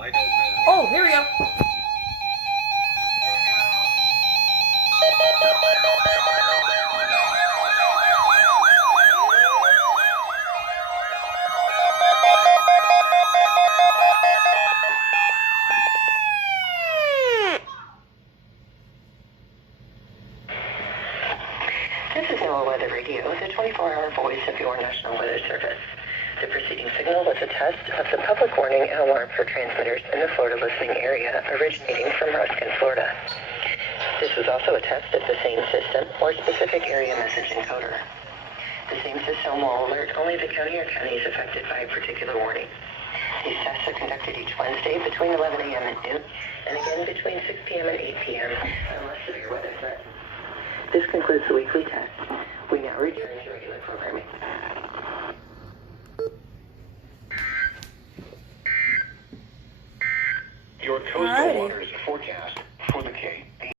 Oh, here we go. This is NOAA Weather Radio, the 24-hour voice of your National Weather Service. The preceding signal was a test of the public warning and alarm for transmitters in the Florida listening area originating from Ruskin, Florida. This was also a test of the same system or specific area message encoder. The same system will alert only the county or counties affected by a particular warning. These tests are conducted each Wednesday between 11 a.m. and noon, and again between 6 p.m. and 8 p.m. unless severe weather threatens. This concludes the weekly test. We now return to regular programming. Your coastal waters forecast